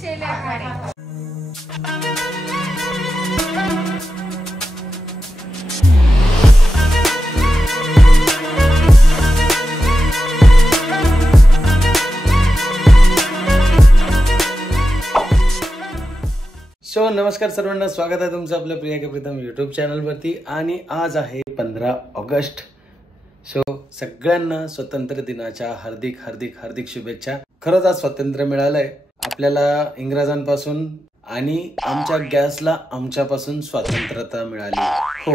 विषय लय भारी. सो नमस्कार सर्वांना, स्वागत आहे तुमचं आपल्या प्रिया के प्रीतम यूट्यूब चॅनलवरती. आणि आज आहे 15 ऑगस्ट. सो सगळ्यांना स्वतंत्र दिनाच्या हार्दिक हार्दिक हार्दिक शुभेच्छा. खरंच आज स्वातंत्र्य मिळालंय आपल्याला इंग्रजांपासून आणि आमच्या गॅसला आमच्यापासून स्वातंत्र्यता मिळाली. हो,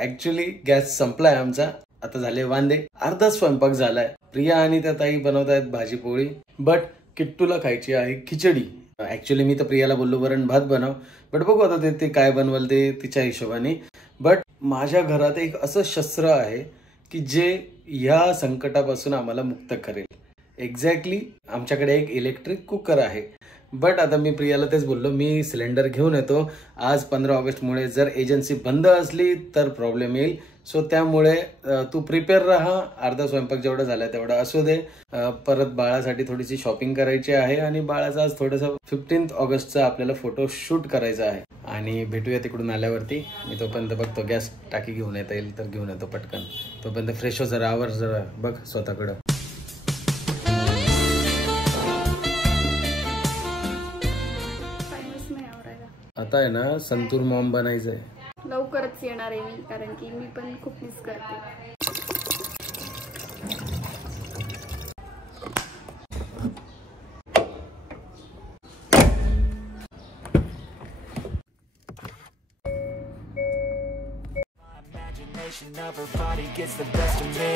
ऍक्च्युली गॅस संपलाय आमचा, आता झाले वांदे. अर्धा स्वयंपाक झालाय. प्रिया आणि त्या ताई बनवत आहेत भाजी पोळी, बट किट्टूला खायची आहे खिचडी. ऍक्च्युली मी तर प्रियाला बोललो वरण भात बनव, बट बघू आता ते काय बनवल ते तिच्या हिशोबाने. बट माझ्या घरात एक असं शस्त्र आहे की जे या संकटापासून आम्हाला मुक्त करेल. एक्झॅक्टली आमच्याकडे एक इलेक्ट्रिक कुकर आहे. बट आता मी प्रियाला तेच बोललो, मी सिलेंडर घेऊन येतो. आज 15 ऑगस्टमुळे जर एजन्सी बंद असली तर प्रॉब्लेम येईल. सो त्यामुळे तू प्रिपेअर राहा. अर्धा स्वयंपाक जेवढा झाला तेवढा असू दे. परत बाळासाठी थोडीशी शॉपिंग करायची आहे आणि बाळाचं आज थोडंसं 15 ऑगस्टचा आपल्याला फोटो शूट करायचा आहे. आणि भेटूया तिकडून आल्यावरती. मी तोपर्यंत बघतो गॅस टाकी घेऊन येता येईल तर घेऊन येतो पटकन. तोपर्यंत फ्रेश हो, जरा आवर, जरा बघ स्वतःकडं. आता आहे ना संतूर मॉम बनायचंय. लवकरच येणार आहे मी, कारण की मी पण खूप मिस करते. Of her body gets the best of me.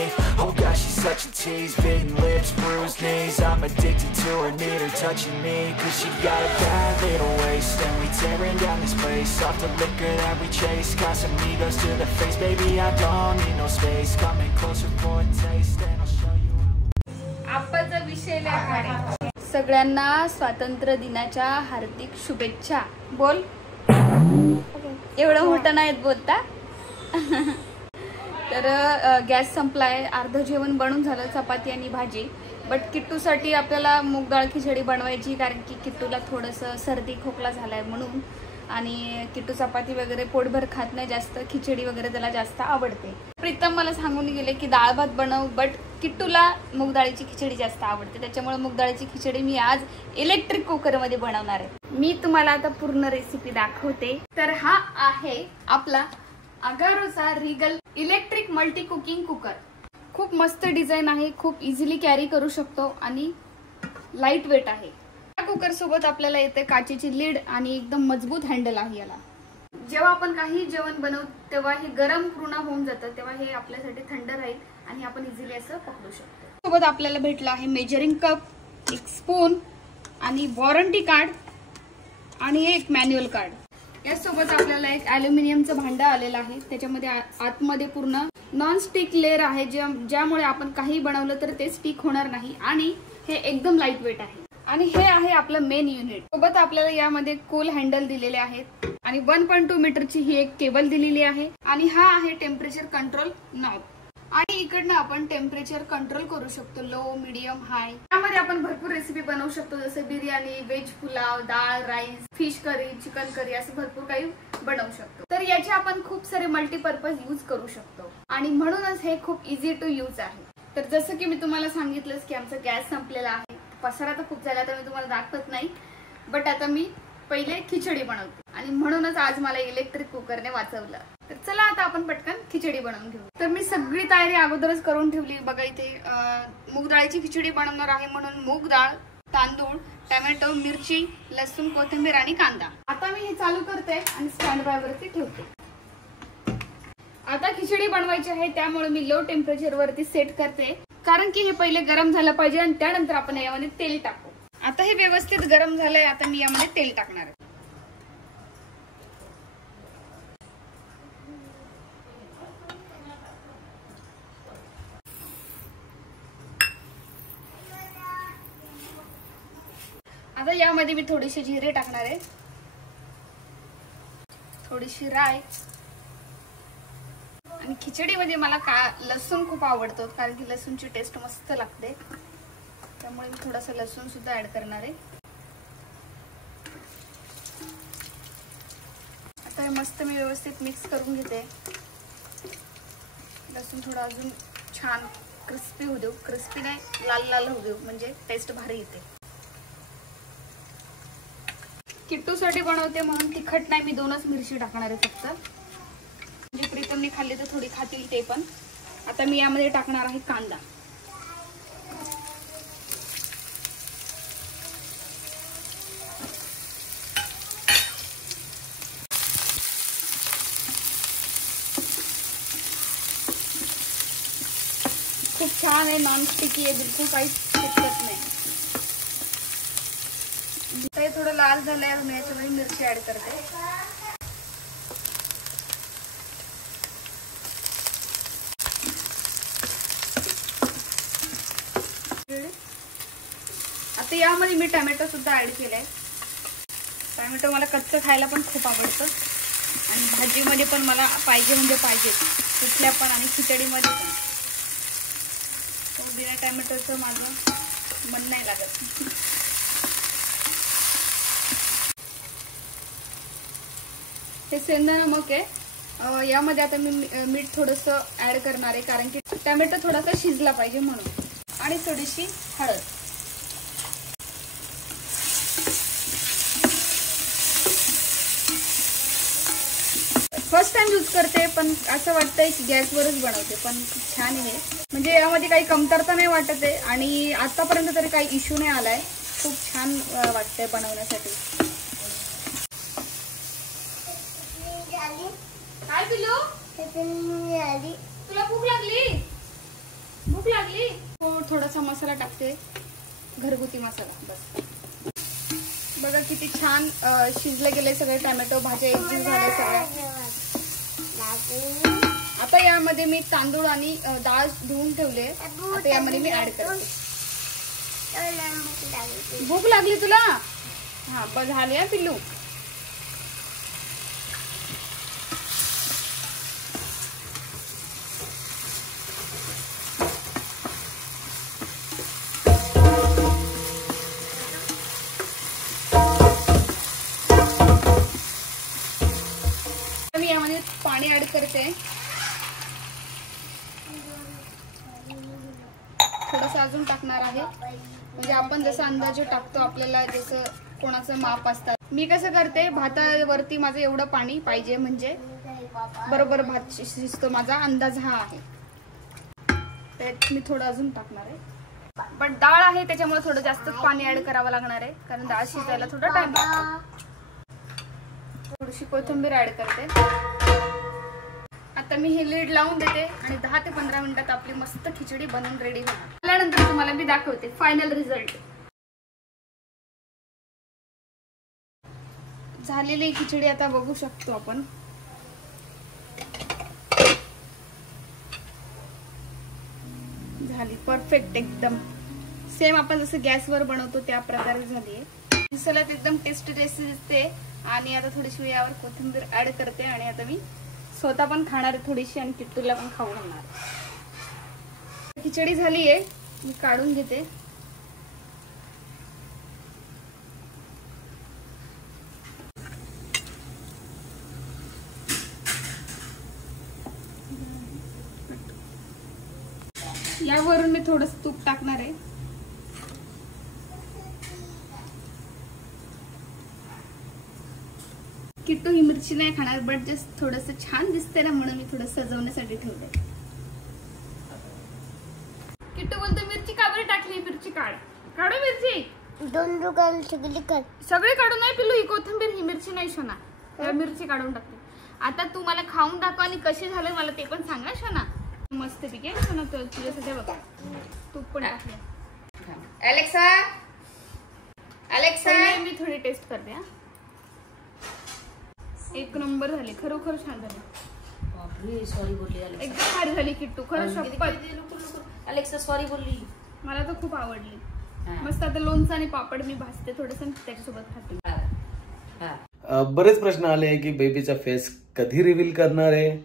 Oh gosh, she's such a tease. Bitten lips, bruised knees. I'm addicted to her, need her touching me. Cause she got a bad little waist. And we tearing down this place. Off the liquor that we chase. Got some egos to the face. Baby, I don't need no space. Coming closer for a taste. And I'll show you. आपाचा विषय लय भारी. सगळ्यांना स्वातंत्र्य दिनाच्या हार्दिक शुभेच्छा. बोल. एवढं मोठं नाहीत बोलता. तर गॅस संपलाय, अर्ध जेवण बनून झालं, चपाती आणि भाजी. बट किट्टूसाठी आपल्याला मूग डाळ खिचडी बनवायची, कारण की किट्टूला थोडंसं सर्दी खोकला झालाय म्हणून. आणि किट्टू चपाती वगैरे पोटभर खात नाही जास्त, खिचडी वगैरे त्याला जास्त आवडते. प्रीतम मला सांगून गेले की डाळ भात बनव, बट किट्टूला मूग डाळीची खिचडी जास्त आवडते. त्याच्यामुळे मूग डाळीची खिचडी मी आज इलेक्ट्रिक कुकरमध्ये बनवणार आहे. मी तुम्हाला आता पूर्ण रेसिपी दाखवते. तर हा आहे आपला अगारोचा Regal electric multi cooking cooker. खूप मस्त डिझाईन आहे, खूप इझिली कॅरी करू शकतो आणि लाईट वेट आहे. या कुकर सोबत आपल्याला येते काचेची लीड आणि एकदम मजबूत हँडल आहे याला. जेव्हा आपण काही जेवण बनवतो तेव्हा हे गरम पूर्ण होऊन जातं, तेव्हा हे आपल्यासाठी थंड राहील आणि आपण इझिली असं पकडू शकतो. सोबत आपल्याला भेटला आहे मेजरिंग कप, एक स्पून आणि वॉरंटी कार्ड आणि एक मॅन्युअल कार्ड. यासोबत आपल्याला एक ॲल्युमिनियमचं भांडं आलेलं आहे. त्याच्यामध्ये आतमध्ये पूर्ण नॉन स्टिक लेअर आहे, ज्यामुळे आपण काही बनवलं तर ते स्टिक होणार नाही. आणि हे एकदम लाईट वेट आहे. आणि हे आहे आपलं मेन युनिट. सोबत आपल्याला यामध्ये कूल हँडल दिलेले आहेत आणि 1.2 मीटरची ही एक केबल दिलेली आहे. आणि हा आहे टेम्परेचर कंट्रोल नॉब. आणि इकडनं आपण टेम्परेचर कंट्रोल करू शकतो, लो, मीडियम, हाय. यामध्ये आपण भरपूर रेसिपी बनवू शकतो, जसे बिर्याणी, व्हेज पुलाव, डाळ, rice, fish curry, chicken curry, असं भरपूर काही बनवू शकतो. तर याचे आपण खूप सारे मल्टीपर्पज यूज करू शकतो आणि म्हणूनच हे खूप इझी टू यूज आहे. तर जसं की मी तुम्हाला सांगितलंच की आमचा गॅस संपलेला आहे. पसारा तर खूप झाला, तर मी तुम्हाला दाखवत नाही. बट आता मी पहिले खिचडी बनवते आणि म्हणूनच आज मला इलेक्ट्रिक कुकरने वाचवलं. तर चला आता आपण पटकन खिचडी बनवून घेऊ. तर मी सगळी तयारी अगोदरच करून ठेवली. बघा इथे मूग डाळीची खिचडी बनवणार आहे, म्हणून मूग डाळ, तांदूळ, टोमॅटो, मिरची, लसूण, कोथिंबीर आणि कांदा. आता मी हे चालू करते आणि स्टँड बाय वरती ठेवते. आता खिचडी बनवायची आहे, त्यामुळे मी लो टेम्परेचर वरती सेट करते, कारण की हे पहिले गरम झालं पाहिजे आणि त्यानंतर आपण यामध्ये तेल टाकू. आता हे व्यवस्थित गरम झालंय. आता मी यामध्ये तेल टाकणार आहे. आता यामध्ये मी थोडीशी जिरे टाकणार आहे, थोडीशी राय. आणि खिचडीमध्ये मला लसूण खूप आवडतो, कारण की लसूणची टेस्ट मस्त लागते. त्यामुळे मी थोडासा लसूण सुद्धा ऍड करणार आहे. हे मस्त मी व्यवस्थित मिक्स करून घेते. लसूण थोडं अजून छान क्रिस्पी होऊ देऊ. क्रिस्पी नाही, लाल लाल होऊ देऊ, म्हणजे टेस्ट भारी येते. किट्टूसाठी बनवते म्हणून तिखट नाही, मी 2च मिरची टाकणार आहे फक्त. म्हणजे प्रीतमने खाल्ली तर थोडी खातील ते पण. आता मी यामध्ये टाकणार आहे कांदा. खूप छान आहे, नॉन स्टिकी आहे, बिलकुल काही चिकटत नाही. हे थोडं लाल झाल्यावर मी याच्यामध्ये मिरची ऍड करते. आता यामध्ये मी टोमॅटो सुद्धा ऍड केलाय. टोमॅटो मला कच्चं खायला पण खूप आवडतं आणि भाजीमध्ये पण मला पाहिजे म्हणजे पाहिजे, कुठल्या पण आणि खिचडीमध्ये पण. बिना टोमॅटोचं माझं मन नाही लागत. हे सेंधा नमक आहे. यामध्ये आता मी मीठ थोडंसं ऍड करणार आहे, कारण की टोमॅटो थोडासा शिजला पाहिजे म्हणून. आणि थोडीशी हळद. फर्स्ट टाइम यूज करते, पण असं वाटतंय की गॅसवरच बनवते, पण छान आहे. म्हणजे यामध्ये काही कमतरता नाही वाटत आहे आणि आतापर्यंत तरी काही इश्यू नाही आलाय. खूप छान वाटतंय बनवण्यासाठी. काय पिलो? तुला भूक लागली? भूक लागली? थोडासा मसाला टाकते, घरगुती मसाला बस. बघा किती छान शिजले गेले सगळे टोमॅटो, भाज्या एकजीव झाल्या सगळ्या. आता यामध्ये मी तांदूळ आणि डाळ धुवून ठेवले. आता यामध्ये मी ऍड करते. भूक लागली तुला? हा बस झाले हा पिल्लू. मी यामध्ये पाणी ऍड करते. थोडंसं अजून टाकणार आहे, म्हणजे आपण जसं अंदाजे टाकतो, आपल्याला जसं कोणाचं माप असतात. मी कसं करते, भातावरती माझं एवढं पाणी पाहिजे म्हणजे बरोबर भात शिजतो. माझा अंदाज हा आहे. त्यात मी थोडं अजून टाकणार आहे. पण डाळ आहे त्याच्यामुळे थोडं जास्त पाणी ऍड करावं लागणार आहे, कारण डाळ शिजायला थोडा टाइम लागतो. थोडीशी कोथिंबीर ऍड करते. आता मी हे लीड लावून देते आणि 10 ते 15 मिनिटात आपली मस्त खिचडी बनवून रेडी होणार. त्यानंतर तुम्हाला मी दाखवते फायनल रिझल्ट. झालेली खिचडी आता बघू शकतो आपण. झाली परफेक्ट, एकदम सेम आपण जसं गॅसवर बनवतो त्या प्रकारे झाली आहे. दिसायला एकदम टेस्टी दिसते. आणि आता थोडीशी मी यावर कोथिंबीर ऍड करते आणि आता मी स्वतः पण खाणार आहे थोडीशी आणि किट्टूला पण खाऊ घालणार. खिचडी झाली आहे, मी काढून घेते. यावरून मी थोडंसं तूप टाकणार आहे. किट्टू ही मिरची नाही खाणार, बट जस्ट थोडंसं छान दिसते ना म्हणून मी थोडं सजवण्यासाठी ठेवलंय. किट्टू बोलतो मिरची का बरं टाकली? मिरची काढू मिरची. सगळे काढून नाही पिल्लू, ही कोथिंबीर, ही मिरची नाही शोना. मिरची काढून टाकते. आता तू मला खाऊन दाखव आणि कशी झाले मला ते पण सांगा शोना. मस्त पिके शोना, तुझ्यासाठी बघा तूप पण टाकलं. अलेक्सा मी थोडी टेस्ट करते. हा एक नंबर झाली, खरोखर छान झाली. बापरे, सॉरी बोलली एकदम भारी झाली किट्टू, खरं शपथ. अलेक्सा सॉरी बोलली. मला तर खूप आवडली. मस्त. आता लोणचं आणि पापड मी भाजते थोडंसं, त्याच्यासोबत खाते. बरेच प्रश्न आले आहे की बेबीचा फेस कधी रिव्हील करणार आहे.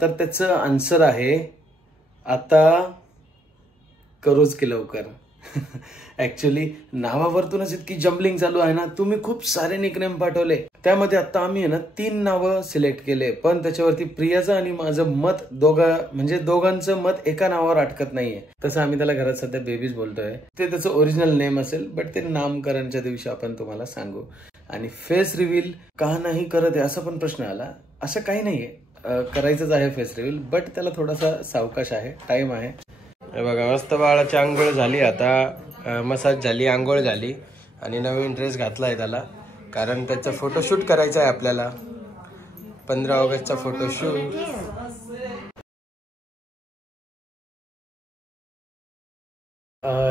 तर त्याचं आन्सर आहे आता करूच की लवकर. ऍक्च्युली नावावरतूनच इतकी जम्बलिंग चालू आहे ना. तुम्ही खूप सारे निकनेम पाठवले, त्यामध्ये आता आम्ही आहे ना 3 नावं सिलेक्ट केले, पण त्याच्यावरती प्रियाचं आणि माझं मत दोघांचं मत एका नावावर अटकत नाहीये. तसं आम्ही त्याला घरात सध्या बेबीज बोलतोय. ते त्याचं ओरिजिनल नेम असेल, बट ते नामकरणच्या दिवशी आपण तुम्हाला सांगू. आणि फेस रिव्हील का नाही करत आहे असा पण प्रश्न आला. असं काही नाहीये, करायचंच आहे फेस रिव्हील, बट त्याला थोडासा सावकाश आहे, टाइम आहे. हे बघा, मस्त बाळाची आंघोळ झाली, आता मसाज झाली, आंघोळ झाली आणि नवीन ड्रेस घातलाय त्याला, कारण त्याचा फोटोशूट करायचा आहे आपल्याला. 15 ऑगस्टचा फोटोशूट.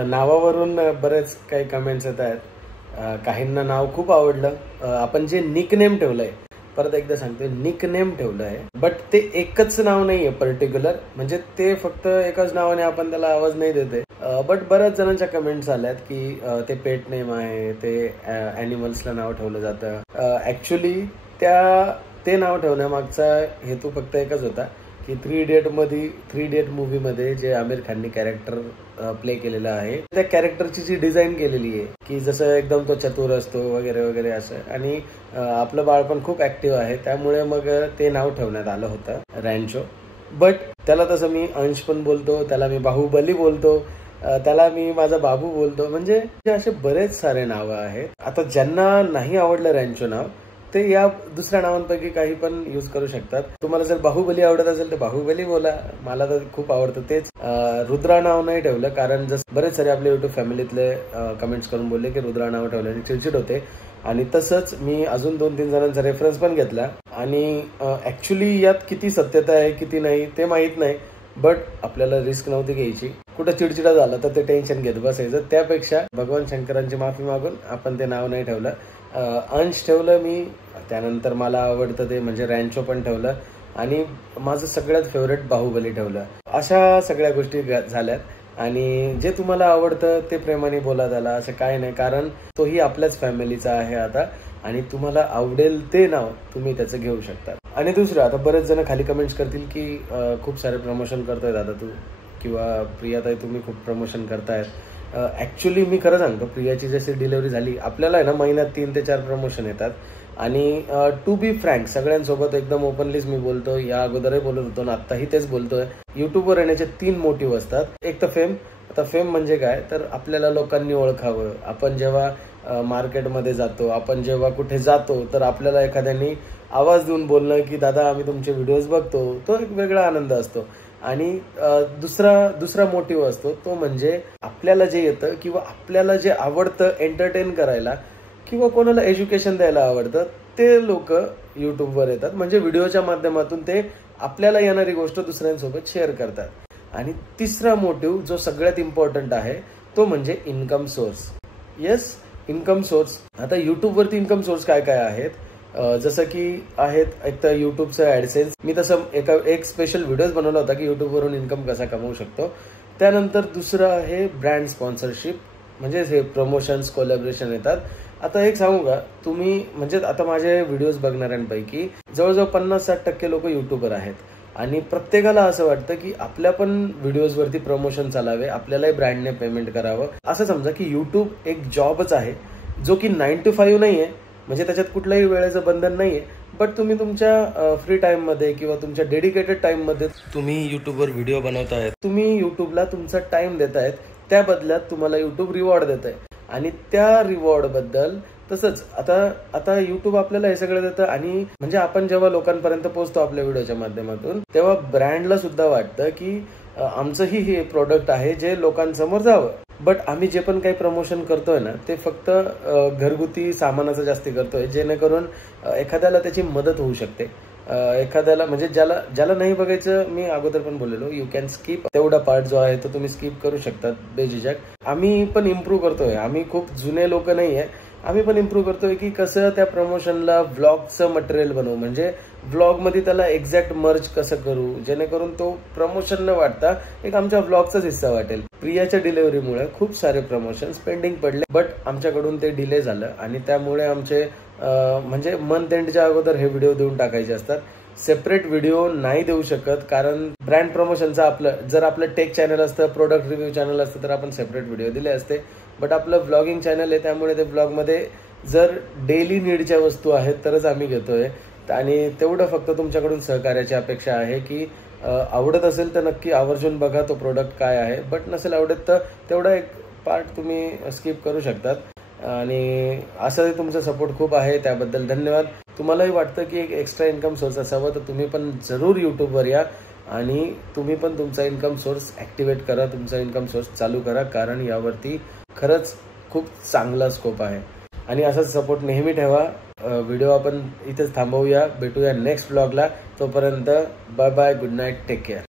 नावावरून बरेच काही कमेंट्स येत आहेत. काहींना नाव खूप आवडलं. आपण जे निकनेम ठेवलंय, परत एकदा सांगतोय, निकनेम ठेवलं आहे, बट ते एकच नाव नाहीये पर्टिक्युलर, म्हणजे ते फक्त एकाच नावाने आपण त्याला आवाज नाही देते. बट बऱ्याच जणांच्या कमेंट्स आल्यात की ते पेट नेम आहे, ते ॲनिमल्सला नाव ठेवलं जातं. ऍक्च्युली ते नाव ठेवण्यामागचा हेतू फक्त एकच होता की 3 इडियट मूवीमध्ये जे आमिर खाननी कॅरेक्टर प्ले केलेलं आहे, त्या कॅरेक्टरची जी डिझाईन केलेली आहे की जसं एकदम तो चतुर असतो वगैरे वगैरे असं, आणि आपलं बाळ पण खूप ऍक्टिव्ह आहे, त्यामुळे मग ते नाव ठेवण्यात आलं होतं रॅन्चो. बट त्याला तसं मी अंश पण बोलतो, त्याला मी बाहुबली बोलतो, त्याला मी माझा बाबू बोलतो, म्हणजे असे बरेच सारे नावं आहेत. आता ज्यांना नाही आवडलं रॅन्चो नाव, ते या दुसऱ्या नावांपैकी काही पण युज करू शकतात. तुम्हाला जर बाहुबली आवडत असेल तर बाहुबली बोला, मला तर खूप आवडतं तेच. रुद्रा नाव नाही ठेवलं, कारण जसं बरेच सारे आपले युट्यूब फॅमिलीतले कमेंट्स करून बोलले की रुद्रा नाव ठेवल्याने चिडचिड होते, आणि तसंच मी अजून 2-3 जणांचा रेफरन्स पण घेतला. आणि ऍक्च्युली यात किती सत्यता आहे किती नाही ते माहित नाही, बट आपल्याला रिस्क नव्हती घ्यायची. कुठं चिडचिडा झाला तर ते टेन्शन घेत बसायचं, त्यापेक्षा भगवान शंकरांची माफी मागून आपण ते नाव नाही ठेवलं. अंश ठेवलं मी, त्यानंतर मला आवडतं ते म्हणजे रॅन्चो पण ठेवलं, आणि माझं सगळ्यात फेवरेट बाहुबली ठेवलं. अशा सगळ्या गोष्टी झाल्यात. आणि जे तुम्हाला आवडतं ते प्रेमाने बोला त्याला, असं काय नाही, कारण तोही आपल्याच फॅमिलीचा आहे आता, आणि तुम्हाला आवडेल ते नाव तुम्ही त्याचं घेऊ शकता. आणि दुसरं, आता बरेच जण खाली कमेंट्स करतील की खूप सारे प्रमोशन करतोय दादा तू, किंवा प्रियाताई तुम्ही खूप प्रमोशन करतायत. ऍक्च्युली मी खरं सांगतो, प्रियाची जशी डिलिव्हरी झाली, आपल्याला आहे ना महिन्यात 3 ते 4 प्रमोशन येतात. आणि टू बी फ्रँक, सगळ्यांसोबत एकदम ओपनलीच मी बोलतो, या अगोदरही बोलत होतो ना आत्ताही तेच बोलतोय, युट्यूबवर येण्याचे 3 मोटिव्ह असतात. एक तर फेम. आता फेम म्हणजे काय, तर आपल्याला लोकांनी ओळखावं. आपण जेव्हा मार्केटमध्ये जातो, आपण जेव्हा कुठे जातो, तर आपल्याला एखाद्याने आवाज देऊन बोलणं की दादा आम्ही तुमचे व्हिडिओज बघतो, तो एक वेगळा आनंद असतो. आणि दुसरा मोटिव्ह असतो, तो म्हणजे आपल्याला जे येतं किंवा आपल्याला जे आवडतं एंटरटेन करायला किंवा कोणाला एज्युकेशन द्यायला आवडतं, ते लोक युट्यूबवर येतात. म्हणजे व्हिडिओच्या माध्यमातून ते आपल्याला येणारी गोष्ट दुसऱ्यांसोबत शेअर करतात. आणि तिसरा मोटिव्ह जो सगळ्यात इम्पॉर्टंट आहे, तो म्हणजे income source. Yes, income source. आता युट्यूबवरती इन्कम सोर्स काय काय आहेत, जसं की आहेत एक तर युट्यूबचं ॲडसेन्स. मी तसं एक स्पेशल व्हिडिओज बनवला होता की युट्यूबवरून इन्कम कसा कमवू शकतो. त्यानंतर दुसरं आहे ब्रँड स्पॉन्सरशिप, म्हणजे हे प्रमोशन्स, कोलॅबरेशन येतात. आता एक सांगू का, तुम्ही म्हणजे आता माझे व्हिडिओज बघणाऱ्यांपैकी जवळजवळ 50-60% लोक युट्यूबर आहेत, आणि प्रत्येकाला असं वाटतं की आपल्या पण व्हिडिओजवरती प्रमोशन चालावे, आपल्यालाही ब्रँडने पेमेंट करावं. असं समजा की युट्यूब एक जॉबच आहे, जो की 9 to 5 नाहीये, म्हणजे त्याच्यात कुठल्याही वेळेचं बंधन नाहीये. बट तुम्ही तुमच्या फ्री टाइममध्ये किंवा तुमच्या डेडिकेटेड टाइममध्ये तुम्ही युट्यूबवर व्हिडिओ बनवतायत, तुम्ही युट्यूबला तुमचा टाइम देतायत, त्या बदल्यात तुम्हाला युट्यूब रिवॉर्ड देत आहे. आणि त्या रिवॉर्ड बद्दल तसंच आता युट्यूब आपल्याला हे सगळं देतं. आणि म्हणजे आपण जेव्हा लोकांपर्यंत पोहोचतो आपल्या व्हिडिओच्या माध्यमातून, तेव्हा ब्रँडला सुद्धा वाटतं की आमचंही हे प्रोडक्ट आहे जे लोकांसमोर जावं. बट आम्ही जे पण काही प्रमोशन करतोय ना, ते फक्त घरगुती सामानाचं जास्ती करतोय, जेणेकरून एखाद्याला त्याची मदत होऊ शकते. एखाद्याला म्हणजे ज्याला नाही बघायचं, मी अगोदर पण बोललेलो, यू कॅन स्किप. तेवढा पार्ट जो आहे तो तुम्ही स्किप करू शकतात बेझिझक. आम्ही पण इम्प्रूव्ह करतोय, आम्ही खूप जुने लोक नाहीये, आम्ही पण इम्प्रूव्ह करतोय की कसं त्या प्रमोशनला व्लॉगचं मटेरियल बनवू, म्हणजे व्लॉगमध्ये त्याला एक्झॅक्ट मर्ज कसं करू, जेणेकरून तो प्रमोशन न वाटता एक आमच्या व्लॉगचाच हिस्सा वाटेल. प्रियाच्या डिलिव्हरीमुळे खूप सारे प्रमोशन्स पेंडिंग पडले, बट आमच्याकडून ते डिले झालं, आणि त्यामुळे आमचे म्हणजे मंथ एंडच्या अगोदर हे व्हिडिओ देऊन टाकायचे असतात. सेपरेट व्हिडिओ नाही देऊ शकत, कारण ब्रँड प्रमोशनचं आपलं टेक चॅनल असतं, प्रोडक्ट रिव्ह्यू चॅनल असतं तर आपण सेपरेट व्हिडिओ दिले असते. बट आपलं ब्लॉगिंग चॅनल आहे त्यामुळे ते ब्लॉगमध्ये जर डेली नीडच्या वस्तू आहेत तरच आम्ही घेतोय. आणि तेवढं फक्त तुमच्याकडून सहकार्याची अपेक्षा आहे की आवडत असेल तर नक्की आवर्जून बघा तो प्रोडक्ट काय आहे, बट नसेल आवडत तर तेवढा एक पार्ट तुम्ही स्किप करू शकतात. आणि असं तुमचा सपोर्ट खूप आहे, त्याबद्दल धन्यवाद. तुम्हालाही वाटतं की एक एक्स्ट्रा इन्कम सोर्स असावं तर तुम्ही पण जरूर यूट्यूबवर या आणि तुम्ही पण तुमचा इन्कम सोर्स ॲक्टिवेट करा, तुमचा इन्कम सोर्स चालू करा, कारण यावरती खरंच खूप चांगला स्कोप आहे. आणि असाच सपोर्ट नेहमी ठेवा. व्हिडिओ आपण इथेच थांबवूया, भेटूया नेक्स्ट व्लॉगला. तोपर्यंत bye bye, good night, take care.